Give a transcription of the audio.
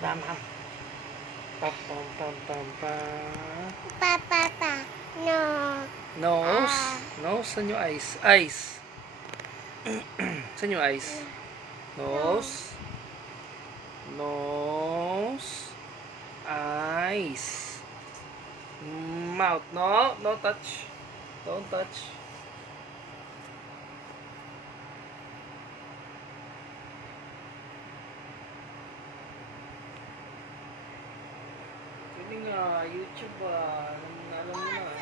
Pam, pam. Pam, pam, pam, pam, pam. Pa. No. Nose. Nose. Saan yung eyes? Eyes. Saan yung eyes? Nose. Nose. Eyes. Mouth. No. No touch. Don't touch. Pwede nga. YouTube ah. Alam mo na.